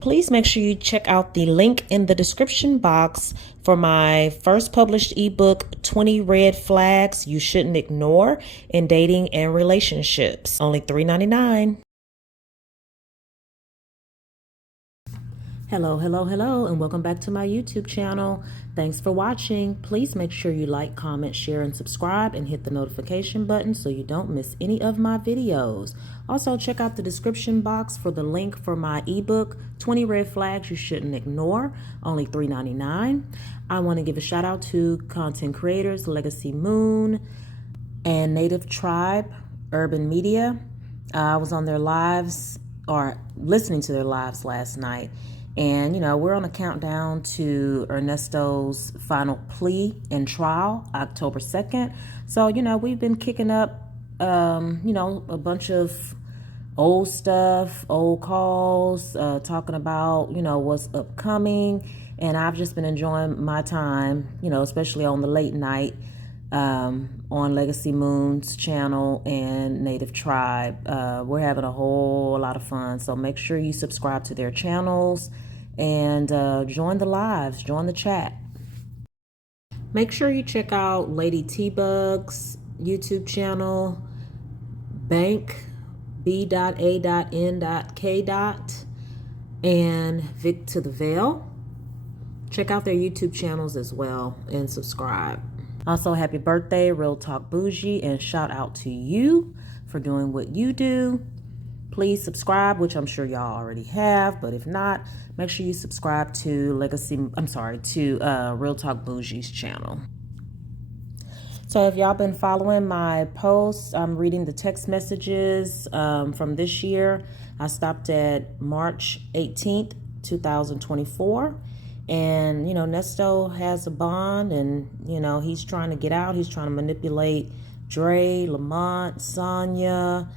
Please make sure you check out the link in the description box for my first published ebook, 20 Red Flags You Shouldn't Ignore in Dating and Relationships. Only $3.99. Hello, and welcome back to my YouTube channel. Thanks for watching. Please make sure you like, comment, share, and subscribe, and hit the notification button so you don't miss any of my videos. Also, check out the description box for the link for my ebook, 20 Red Flags You Shouldn't Ignore, only $3.99. I want to give a shout out to content creators, Legacy Moon and Native Tribe Urban Media. I was on their lives, or listening to their lives last night. And, we're on a countdown to Ernesto's final plea and trial, October 2nd. So, we've been kicking up, a bunch of old stuff, old calls, talking about, what's upcoming. And I've just been enjoying my time, especially on the late night on Legacy Moon's channel and Native Tribe. We're having a whole lot of fun. So make sure you subscribe to their channels and join the lives, join the chat. Make sure you check out Lady T-Bug's YouTube channel, Bank B.A.N.K. and Vic to the Veil. Check out their YouTube channels as well and subscribe. Also, happy birthday, Real Talk Bougie, and shout out to you for doing what you do. Please subscribe, which I'm sure y'all already have, but if not, make sure you subscribe to Real Talk Bougie's channel. So if y'all been following my posts, I'm reading the text messages from this year. I stopped at March 18th, 2024. And, Nesto has a bond and, he's trying to get out. He's trying to manipulate Dre, Lamont, Sonya,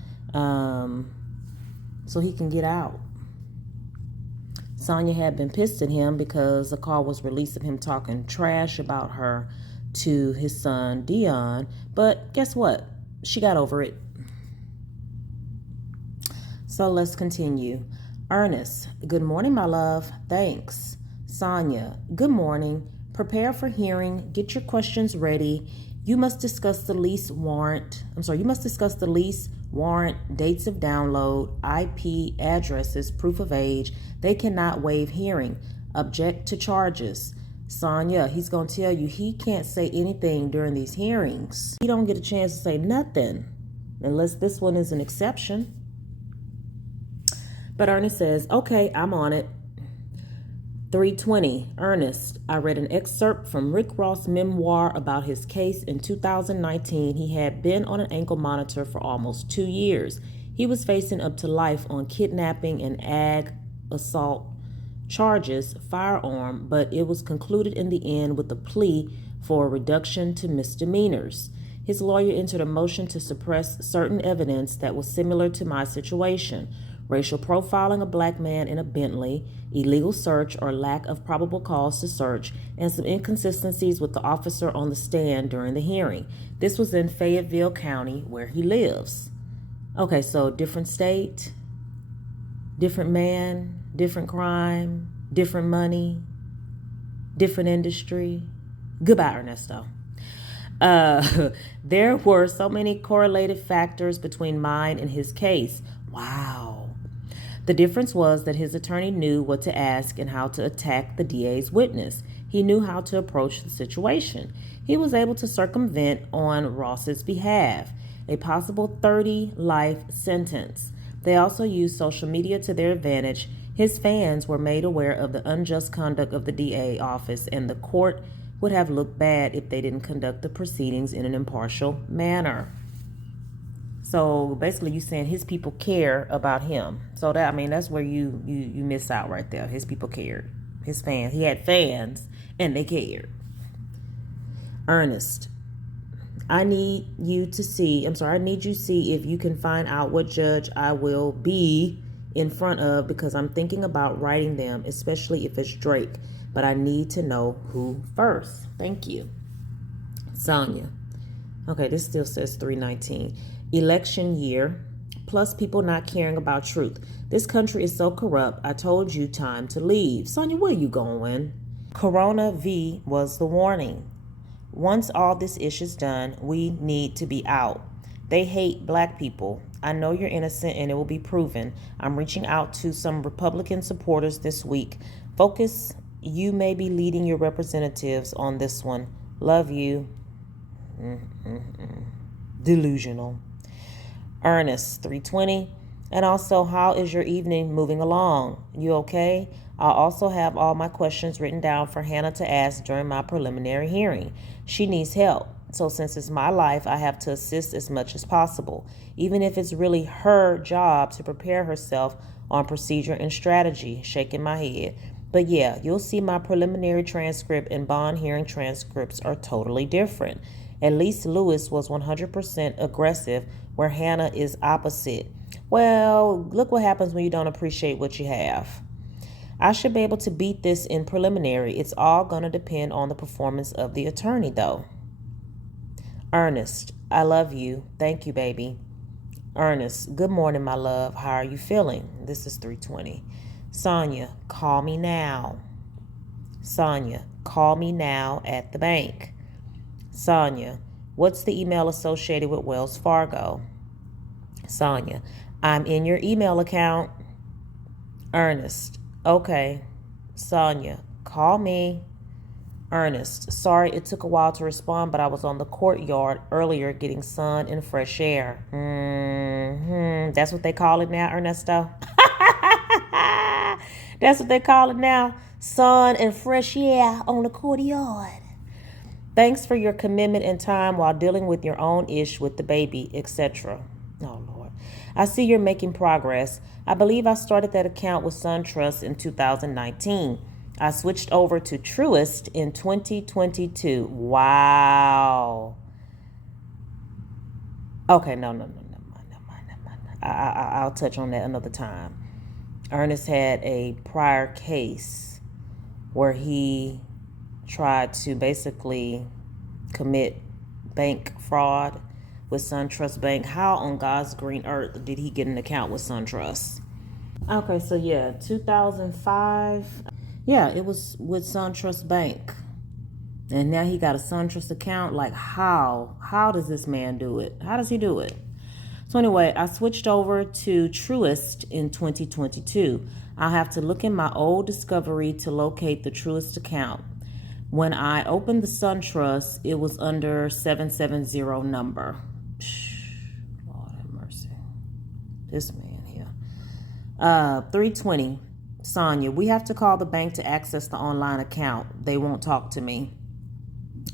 so he can get out. Sonya had been pissed at him because a call was released of him talking trash about her to his son, Dion. But guess what? She got over it. So let's continue. Ernest, good morning, my love. Thanks. Sonya, good morning. Prepare for hearing. Get your questions ready. You must discuss the lease warrant. Dates of download, IP, addresses, proof of age. They cannot waive hearing. Object to charges. Sonya, he's going to tell you he can't say anything during these hearings. He don't get a chance to say nothing unless this one is an exception. But Ernest says, okay, I'm on it. 3:20, Ernest, I read an excerpt from Rick Ross' memoir about his case in 2019. He had been on an ankle monitor for almost 2 years. He was facing up to life on kidnapping and ag assault charges, firearm, but it was concluded in the end with a plea for a reduction to misdemeanors. His lawyer entered a motion to suppress certain evidence that was similar to my situation. Racial profiling a black man in a Bentley, illegal search or lack of probable cause to search, and some inconsistencies with the officer on the stand during the hearing. This was in Fayetteville County, where he lives. Okay, so different state, different man, different crime, different money, different industry. Goodbye, Ernesto. There were so many correlated factors between mine and his case. Wow. The difference was that his attorney knew what to ask and how to attack the DA's witness. He knew how to approach the situation. He was able to circumvent on Ross's behalf a possible 30-life sentence. They also used social media to their advantage. His fans were made aware of the unjust conduct of the DA office, and the court would have looked bad if they didn't conduct the proceedings in an impartial manner. So basically you're saying his people care about him. So that's where you miss out right there. His people cared. His fans. He had fans and they cared. Ernest, I need you to see if you can find out what judge I will be in front of, because I'm thinking about writing them, especially if it's Drake. But I need to know who first. Thank you. Sonya. Okay, this still says 319. Election year, Plus people not caring about truth. This country is so corrupt. I told you time to leave. Sonya, where you going? Corona V was the warning. Once all this ish is done, we need to be out. They hate black people. I know you're innocent and it will be proven. I'm reaching out to some Republican supporters this week. Focus. You may be leading your representatives on this one. Love you. Delusional. Ernest, 320. And also, how is your evening moving along? You okay? I'll also have all my questions written down for Hannah to ask during my preliminary hearing. She needs help. So since it's my life, I have to assist as much as possible, even if it's really her job to prepare herself on procedure and strategy. Shaking my head. But yeah, you'll see my preliminary transcript and bond hearing transcripts are totally different. At least Lewis was 100% aggressive, where Hannah is opposite. Well, look what happens when you don't appreciate what you have. I should be able to beat this in preliminary. It's all going to depend on the performance of the attorney, though. Ernest, I love you. Thank you, baby. Ernest, good morning, my love. How are you feeling? This is 320. Sonya, call me now. Sonya, call me now at the bank. Sonya, what's the email associated with Wells Fargo? Sonya, I'm in your email account. Ernest, okay. Sonya, call me. Ernest, sorry it took a while to respond, but I was on the courtyard earlier getting sun and fresh air. That's what they call it now, Ernesto? That's what they call it now? Sun and fresh air on the courtyard. Thanks for your commitment and time while dealing with your own ish with the baby, etc. Oh, Lord. I see you're making progress. I believe I started that account with SunTrust in 2019. I switched over to Truist in 2022. Wow. Okay, no. Never mind. I'll touch on that another time. Ernest had a prior case where he tried to basically commit bank fraud with SunTrust Bank. How on God's green earth did he get an account with SunTrust? Okay, so yeah, 2005. Yeah, it was with SunTrust Bank. And now he got a SunTrust account. Like, how? How does this man do it? How does he do it? So anyway, I switched over to Truist in 2022. I'll have to look in my old discovery to locate the Truist account. When I opened the SunTrust, it was under 770 number. Lord have mercy. This man here. 320. Sonya, we have to call the bank to access the online account. They won't talk to me.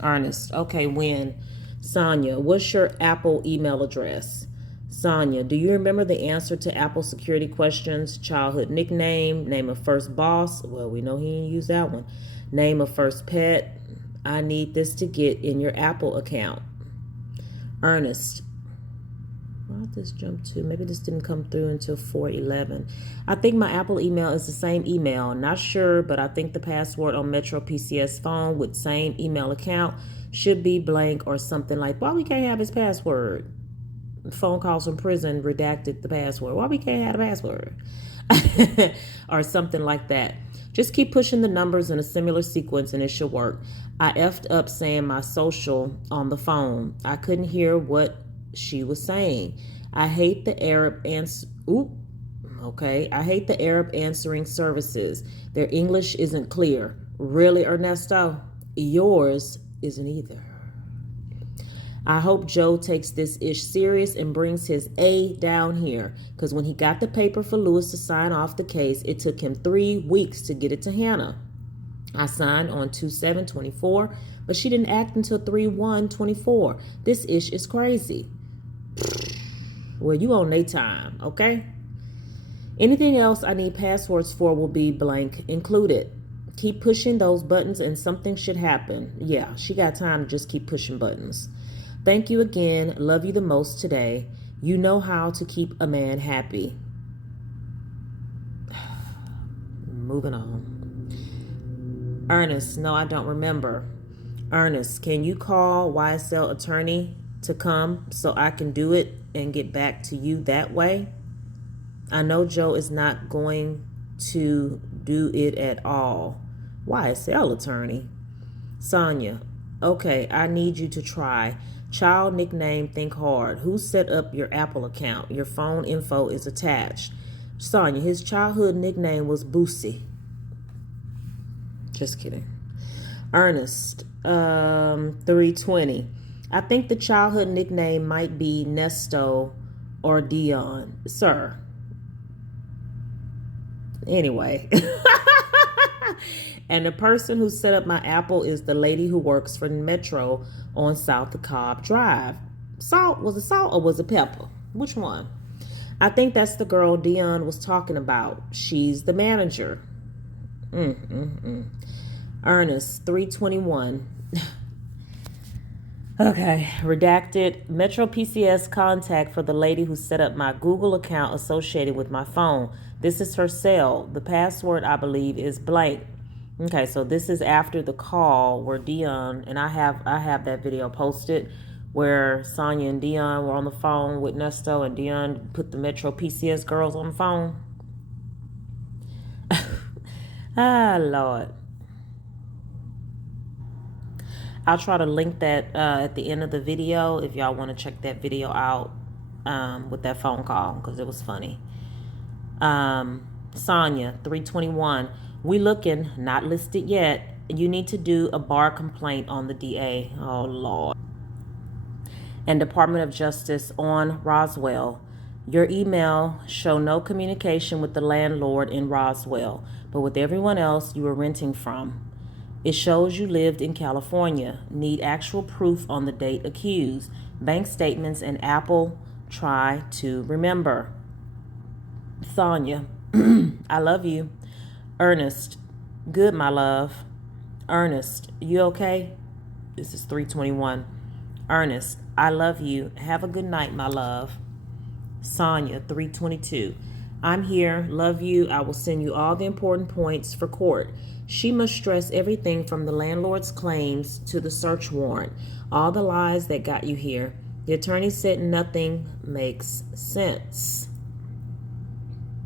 Ernest, okay, when? Sonya, what's your Apple email address? Sonya, do you remember the answer to Apple security questions? Childhood nickname, name of first boss. Well, we know he didn't use that one. Name of first pet. I need this to get in your Apple account. Ernest, why did this jump to? Maybe this didn't come through until 4:11. I think my Apple email is the same email. Not sure, but I think the password on Metro PCS phone with same email account should be blank or something like, why we can't have his password? Phone calls from prison redacted the password. Why we can't have a password? Or something like that. Just keep pushing the numbers in a similar sequence and it should work. I effed up saying my social on the phone. I couldn't hear what she was saying. I hate the Arab I hate the Arab answering services. Their English isn't clear. Really, Ernesto? Yours isn't either. I hope Joe takes this ish serious and brings his A down here, because when he got the paper for Lewis to sign off the case, it took him 3 weeks to get it to Hannah. I signed on 2/7/24, but she didn't act until 3/1/24. This ish is crazy. Well, you on their time, okay? Anything else I need passwords for will be blank included. Keep pushing those buttons and something should happen. Yeah, she got time to just keep pushing buttons. Thank you again. Love you the most today. You know how to keep a man happy. Moving on. Ernest, no, I don't remember. Ernest, can you call YSL attorney to come so I can do it and get back to you that way. I know Joe is not going to do it at all. YSL attorney. Sonya, okay, I need you to try. Child nickname, think hard. Who set up your Apple account? Your phone info is attached. Sonya, his childhood nickname was Boosie. Just kidding. Ernest, 320. I think the childhood nickname might be Nesto or Dion. Sir. Anyway. And the person who set up my Apple is the lady who works for Metro on South DeKalb Drive. Salt? Was it salt or was it pepper? Which one? I think that's the girl Dion was talking about. She's the manager. Ernest, 321. Okay, redacted. Metro PCS contact for the lady who set up my Google account associated with my phone. This is her cell. The password, I believe, is blank. Okay, so this is after the call where Dion, and I have that video posted where Sonya and Dion were on the phone with Nesto, and Dion put the Metro PCS girls on the phone. Ah, Lord. I'll try to link that at the end of the video if y'all want to check that video out with that phone call, because it was funny. Sonya, 321. We looking, not listed yet. You need to do a bar complaint on the DA. Oh, Lord. And Department of Justice on Roswell. Your email show no communication with the landlord in Roswell, but with everyone else you were renting from. It shows you lived in California. Need actual proof on the date accused. Bank statements and Apple. Try to remember. Sonya, I love you. Ernest, good, my love. Ernest, you okay? This is 321. Ernest, I love you. Have a good night, my love. Sonya, 322. I'm here. Love you. I will send you all the important points for court. She must stress everything from the landlord's claims to the search warrant. All the lies that got you here. The attorney said nothing makes sense.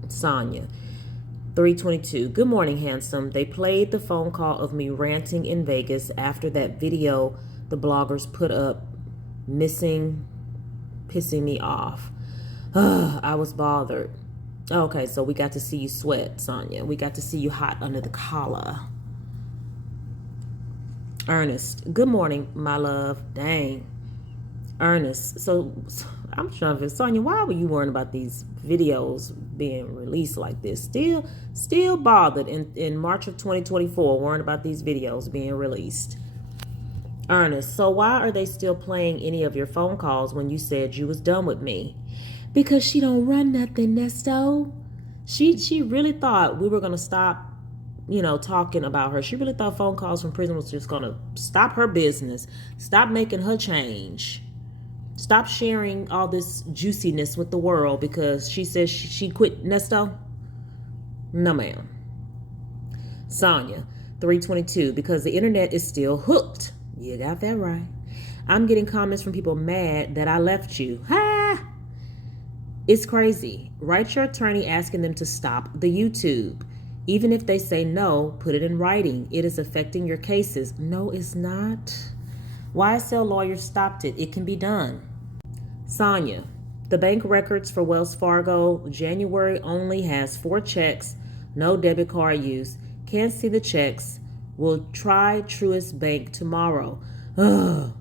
Sonya, 322. Good morning, handsome. They played the phone call of me ranting in Vegas after that video the bloggers put up, pissing me off. I was bothered. Okay, so we got to see you sweat, Sonya. We got to see you hot under the collar. Ernest, good morning, my love. Dang. Ernest, so I'm trying to, Sonya, why were you worrying about these videos being released like this? Still bothered in March of 2024, worrying about these videos being released. Ernest, so why are they still playing any of your phone calls when you said you was done with me? Because she don't run nothing, Nesto. She really thought we were going to stop, talking about her. She really thought phone calls from prison was just going to stop her business, stop making her change, stop sharing all this juiciness with the world because she says she quit, Nesto. No, ma'am. Sonya, 322, because the internet is still hooked. You got that right. I'm getting comments from people mad that I left you. Ha! It's crazy. Write your attorney asking them to stop the YouTube. Even if they say no, put it in writing. It is affecting your cases. No, it's not. YSL lawyers stopped it. It can be done. Sonya, the bank records for Wells Fargo, January only has 4 checks, no debit card use. Can't see the checks. We'll try Truist Bank tomorrow. Ugh.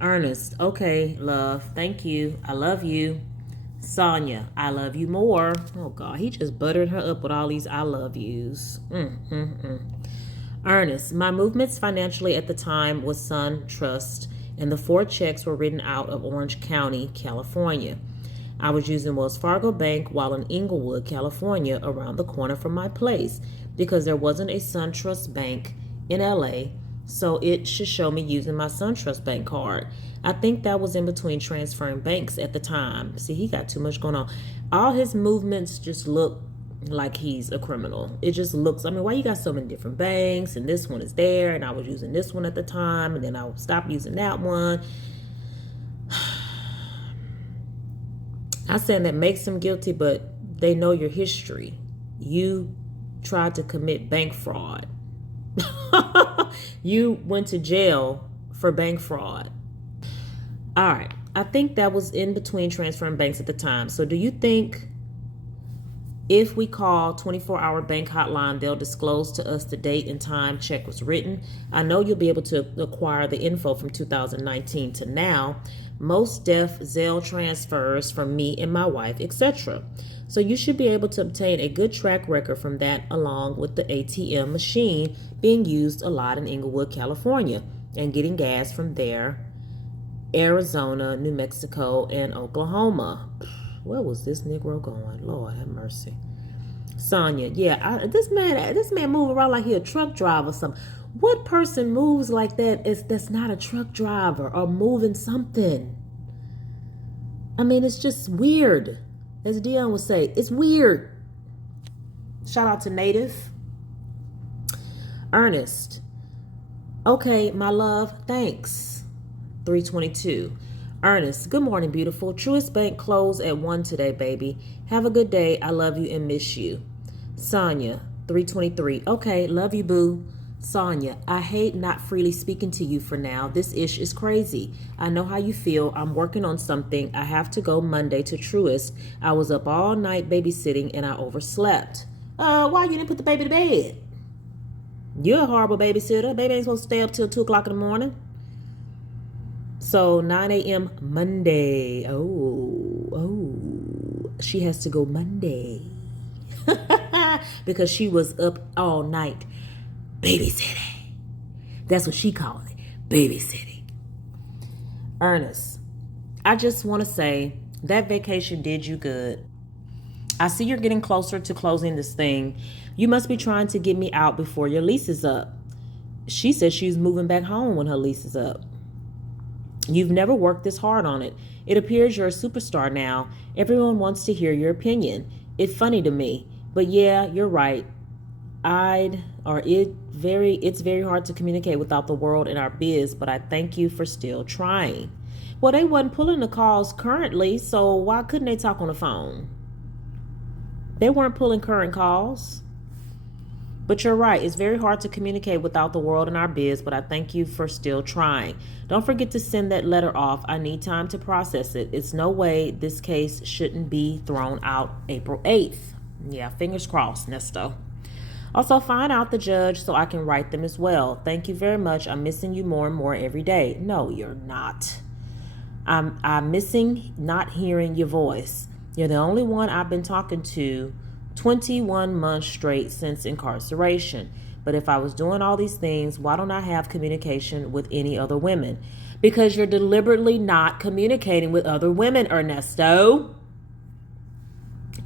Ernest, okay, love. Thank you. I love you. Sonya, I love you more. Oh, God, he just buttered her up with all these I love yous. Ernest, my movements financially at the time was SunTrust, and the 4 checks were written out of Orange County, California. I was using Wells Fargo Bank while in Inglewood, California, around the corner from my place, because there wasn't a SunTrust Bank in LA, so it should show me using my SunTrust Bank card. I think that was in between transferring banks at the time. See, he got too much going on. All his movements just look like he's a criminal. It just looks, why you got so many different banks and this one is there and I was using this one at the time and then I stopped using that one. I'm saying that makes them guilty, but they know your history. You tried to commit bank fraud. You went to jail for bank fraud. All right. I think that was in between transferring banks at the time. So do you think if we call 24-hour bank hotline, they'll disclose to us the date and time check was written? I know you'll be able to acquire the info from 2019 to now. Most def Zelle transfers from me and my wife, etc. So you should be able to obtain a good track record from that, along with the ATM machine being used a lot in Inglewood, California, and getting gas from there, Arizona, New Mexico, and Oklahoma. Where was this Negro going? Lord have mercy. Sonya, yeah, this man move around like he a truck driver or something. What person moves like that that's not a truck driver or moving something? I mean, it's just weird. As Dion would say, it's weird. Shout out to Native. Ernest. Okay, my love, thanks. 322. Ernest, good morning, beautiful. Truist Bank closed at 1 today, baby. Have a good day. I love you and miss you. Sonya, 323. Okay, love you, boo. Sonya, I hate not freely speaking to you for now. This ish is crazy. I know how you feel. I'm working on something. I have to go Monday to Truist. I was up all night babysitting and I overslept. Why you didn't put the baby to bed? You're a horrible babysitter. Baby ain't supposed to stay up till 2 o'clock in the morning. So 9 a.m. Monday. Oh, she has to go Monday. Because she was up all night babysitting. That's what she called it, babysitting. Ernest, I just want to say that vacation did you good. I see you're getting closer to closing this thing. You must be trying to get me out before your lease is up. She said she's moving back home when her lease is up. You've never worked this hard on it. It appears you're a superstar now. Everyone wants to hear your opinion. It's funny to me. But yeah, you're right. It's very hard to communicate without the world in our biz, but I thank you for still trying. Well, they wasn't pulling the calls currently, so why couldn't they talk on the phone? They weren't pulling current calls. But you're right. It's very hard to communicate without the world in our biz, but I thank you for still trying. Don't forget to send that letter off. I need time to process it. It's no way this case shouldn't be thrown out April 8th. Yeah, fingers crossed, Nesto. Also, find out the judge so I can write them as well. Thank you very much. I'm missing you more and more every day. No, you're not. I'm missing not hearing your voice. You're the only one I've been talking to 21 months straight since incarceration. But if I was doing all these things, why don't I have communication with any other women? Because you're deliberately not communicating with other women, Ernesto.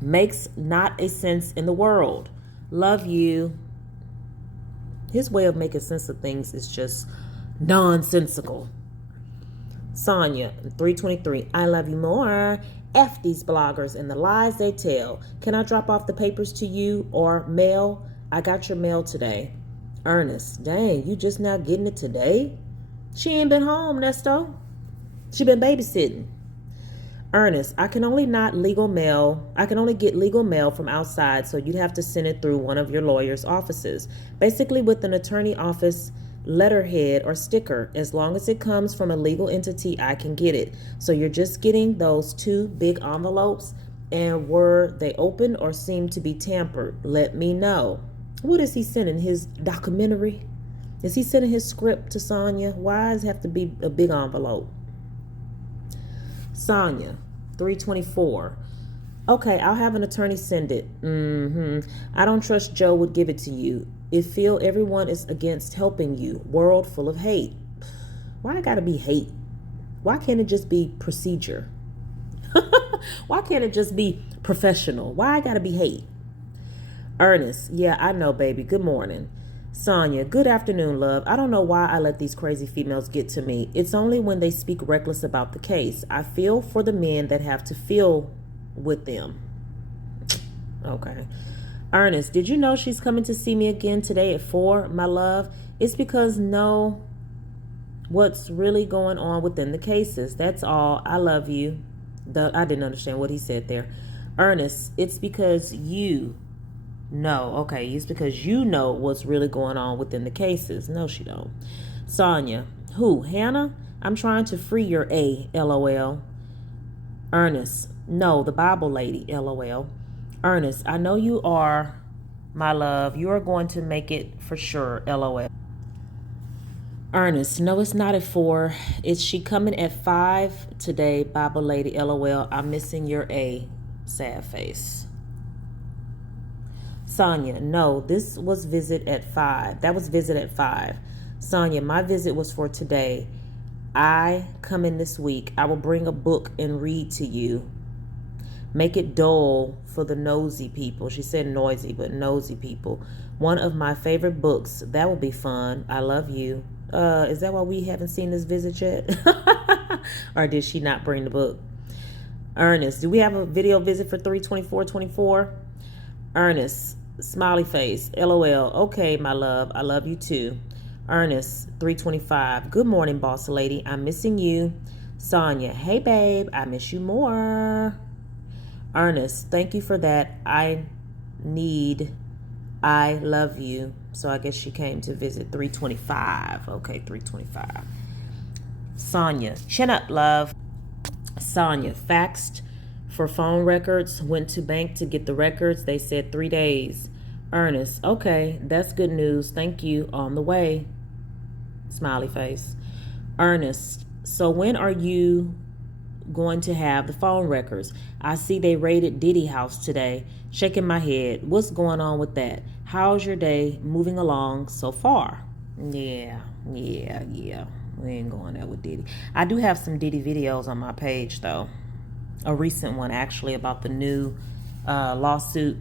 Makes not a sense in the world. Love you. His way of making sense of things is just nonsensical. Sonya, 323. I love you more. F these bloggers and the lies they tell. Can I drop off the papers to you or mail? I got your mail today. Ernest, dang, you just now getting it today? She ain't been home, Nesto. She been babysitting. Ernest, I can only get legal mail from outside, so you'd have to send it through one of your lawyer's offices. Basically with an attorney office letterhead or sticker. As long as it comes from a legal entity, I can get it. So you're just getting those 2 big envelopes, and were they open or seem to be tampered? Let me know. What is he sending? His documentary? Is he sending his script to Sonya? Why does it have to be a big envelope? Sonya, 324. Okay, I'll have an attorney send it. I don't trust Joe would give it to you. It feel everyone is against helping you. World full of hate. Why it gotta be hate? Why can't it just be procedure? Why can't it just be professional? Why I gotta be hate? Ernest, yeah, I know, baby. Good morning. Sonya, good afternoon, love. I don't know why I let these crazy females get to me. It's only when they speak reckless about the case. I feel for the men that have to feel with them. Okay. Ernest, did you know she's coming to see me again today at 4, my love? It's because know what's really going on within the cases. That's all. I love you. I didn't understand what he said there. Ernest, it's because you know. Okay, it's because you know what's really going on within the cases. No, she don't. Sonya, who? Hannah? I'm trying to free your A, LOL. Ernest, no, the Bible lady, LOL. Ernest, I know you are, my love. You are going to make it for sure, LOL. Ernest, no, it's not at 4. Is she coming at 5 today, Bible lady, LOL. I'm missing your A, sad face. Sonya, no, this was visit at 5. That was visit at 5. Sonya, my visit was for today. I come in this week. I will bring a book and read to you. Make it dull for the nosy people. She said noisy, but nosy people. One of my favorite books. That will be fun. I love you. Is that why we haven't seen this visit yet? Or did she not bring the book? Ernest, do we have a video visit for 3/24/24? Ernest, smiley face, LOL. Okay, my love. I love you too. Ernest, 3/25. Good morning, boss lady. I'm missing you. Sonya, hey babe, I miss you more. Ernest, thank you for that. I love you. So I guess she came to visit 3/25. Okay, 3/25. Sonya, chin up, love. Sonya, faxed for phone records. Went to bank to get the records. They said 3 days. Ernest, okay, that's good news. Thank you. On the way. Smiley face. Ernest, so when are you going to have the phone records? I see they raided Diddy house today. Shaking my head. What's going on with that? How's your day moving along so far? Yeah. We ain't going there with Diddy. I do have some Diddy videos on my page, though. A recent one, actually, about the new lawsuit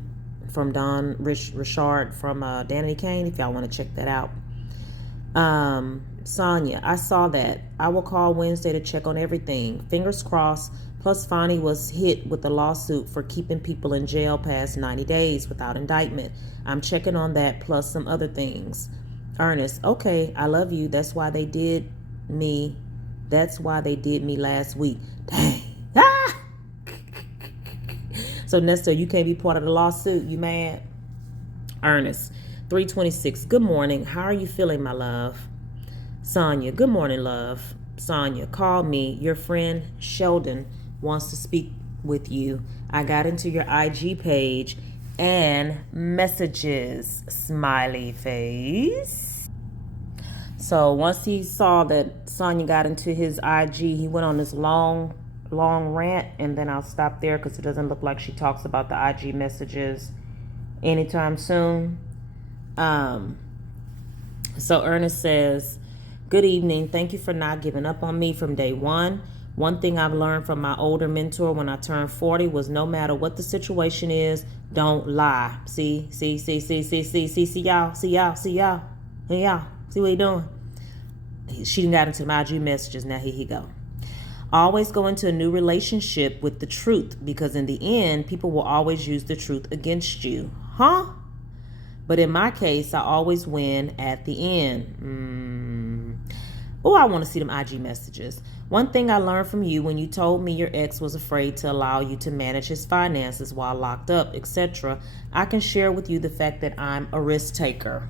from Don Richard from Danity Kane, if y'all want to check that out. Sonya, I saw that. I will call Wednesday to check on everything. Fingers crossed. Plus, Fonnie was hit with a lawsuit for keeping people in jail past 90 days without indictment. I'm checking on that, plus some other things. Ernest, okay, I love you. That's why they did me last week. Dang. Ah! So, Nesto, you can't be part of the lawsuit. You mad? Ernest, 3/26. Good morning. How are you feeling, my love? Sonya, good morning, love. Sonya, call me. Your friend Sheldon wants to speak with you. I got into your IG page and messages. Smiley face. So once he saw that Sonya got into his IG, he went on this long rant, and then I'll stop there because it doesn't look like she talks about the IG messages anytime soon. So Ernest says, good evening. Thank you for not giving up on me from day one. One thing I've learned from my older mentor when I turned 40 was no matter what the situation is, don't lie. See y'all. See what he doing? She got into my IG messages. Now here he go. Always go into a new relationship with the truth, because in the end, people will always use the truth against you. Huh? But in my case, I always win at the end. Oh, I want to see them IG messages. One thing I learned from you when you told me your ex was afraid to allow you to manage his finances while locked up, etc., I can share with you the fact that I'm a risk taker.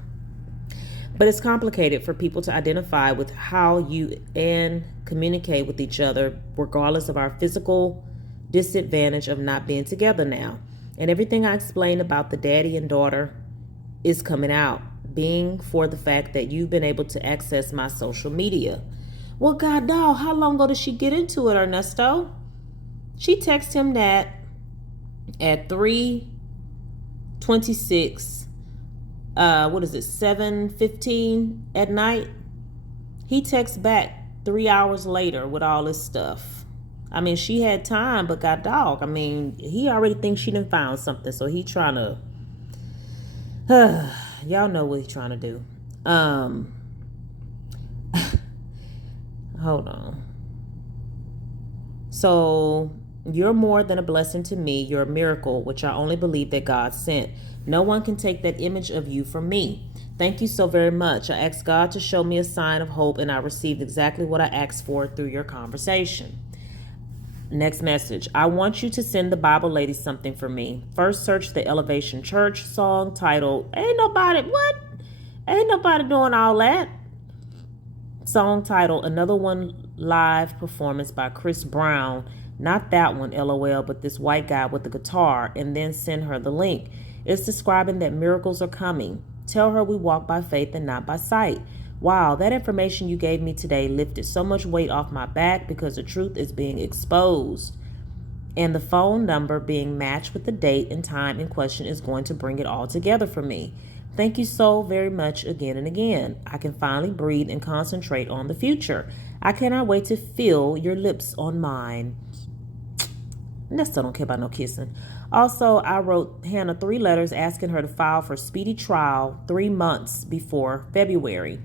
But it's complicated for people to identify with how you and communicate with each other, regardless of our physical disadvantage of not being together now. And everything I explained about the daddy and daughter is coming out, being for the fact that you've been able to access my social media. Well, God dog, how long ago did she get into it, Ernesto? She texted him that at 3:26. 7:15 at night. He texts back 3 hours later with all this stuff. I mean, she had time, but God dog, I mean, he already thinks she done found something, so he trying to y'all know what he's trying to do. Hold on. So, you're more than a blessing to me. You're a miracle, which I only believe that God sent. No one can take that image of you from me. Thank you so very much. I asked God to show me a sign of hope, and I received exactly what I asked for through your conversation. Next message. I want you to send the Bible lady something for me. First, search the Elevation Church song titled Ain't Nobody doing all that. Song title, Another One live performance by Chris Brown. Not that one, LOL, but this white guy with the guitar. And then send her the link. It's describing that miracles are coming. Tell her we walk by faith and not by sight. Wow, that information you gave me today lifted so much weight off my back because the truth is being exposed. And the phone number being matched with the date and time in question is going to bring it all together for me. Thank you so very much again and again. I can finally breathe and concentrate on the future. I cannot wait to feel your lips on mine. Nesto don't care about no kissing. Also, I wrote Hannah 3 letters asking her to file for speedy trial 3 months before February,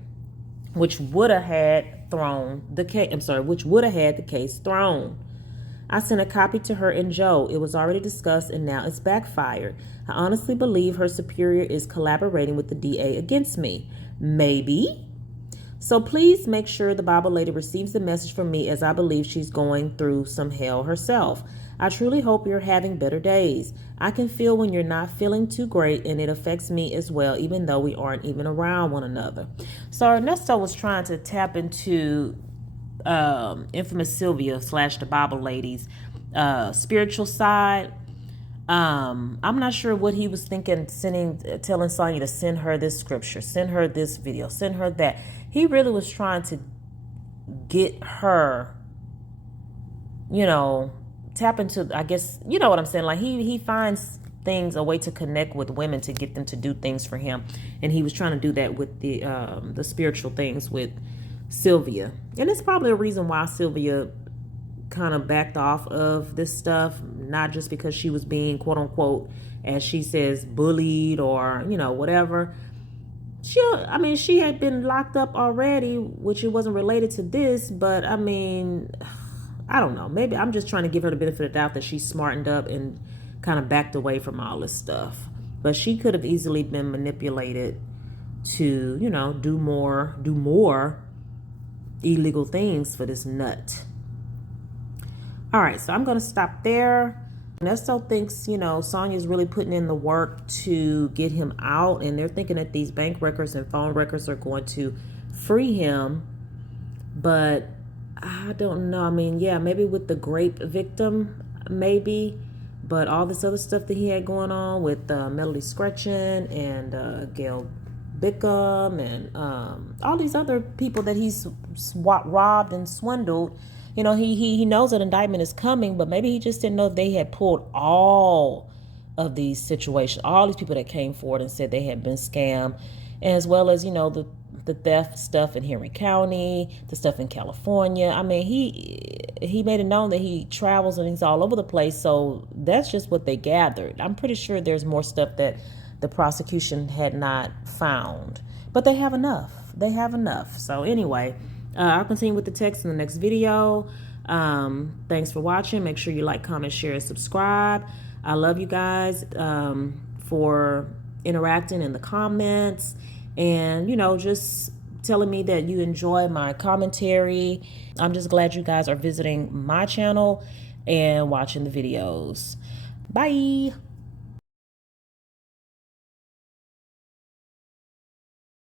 which would have had the case thrown. I sent a copy to her and Joe. It was already discussed and now it's backfired. I honestly believe her superior is collaborating with the DA against me. Maybe. So please make sure the Bible lady receives the message from me, as I believe she's going through some hell herself. I truly hope you're having better days. I can feel when you're not feeling too great, and it affects me as well, even though we aren't even around one another. So Ernesto was trying to tap into infamous Sylvia / the Bible lady's spiritual side. I'm not sure what he was thinking, telling Sonya to send her this scripture, send her this video, send her that. He really was trying to get her, tap into, I guess, you know what I'm saying? Like he finds things, a way to connect with women to get them to do things for him. And he was trying to do that with the spiritual things with Sylvia. And it's probably a reason why Sylvia kind of backed off of this stuff, not just because she was being, quote unquote, as she says, bullied or, whatever. She had been locked up already, which it wasn't related to this, but I don't know. Maybe I'm just trying to give her the benefit of the doubt that she smartened up and kind of backed away from all this stuff. But she could have easily been manipulated to, do more illegal things for this nut. All right, so I'm going to stop there. Nesto thinks, Sonya's really putting in the work to get him out, and they're thinking that these bank records and phone records are going to free him. But I don't know. Maybe with the grape victim, maybe. But all this other stuff that he had going on with Melody Scretchen and Gail Bickham and all these other people that he's robbed and swindled, he knows an indictment is coming, but maybe he just didn't know they had pulled all of these situations, all these people that came forward and said they had been scammed, as well as, the theft stuff in Henry County, the stuff in California. He made it known that he travels and he's all over the place. So that's just what they gathered. I'm pretty sure there's more stuff that the prosecution had not found, but they have enough. So anyway, I'll continue with the text in the next video. Thanks for watching. Make sure you like, comment, share, and subscribe. I love you guys for interacting in the comments and, just telling me that you enjoy my commentary. I'm just glad you guys are visiting my channel and watching the videos. Bye.